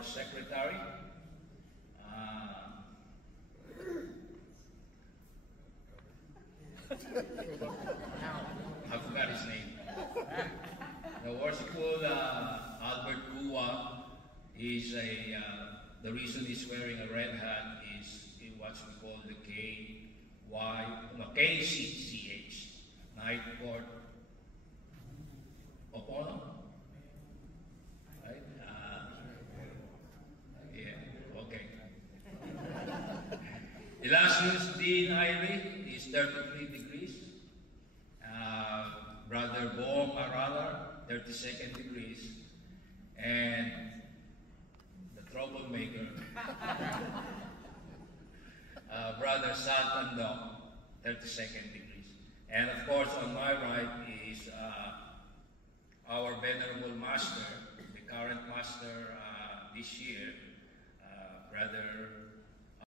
our secretary, I forgot his name. The worshipful Albert Uwa is the reason he's wearing a red hat is in what we call the KCCH, Night Court of Honor. Right? Yeah, okay. Illustrious Dean Ivy is 33 degrees. Brother Bo Arala, 32nd degrees. And the troublemaker, Brother Santandong, 32nd degrees. And of course, on my right is our venerable master, the current master this year, Brother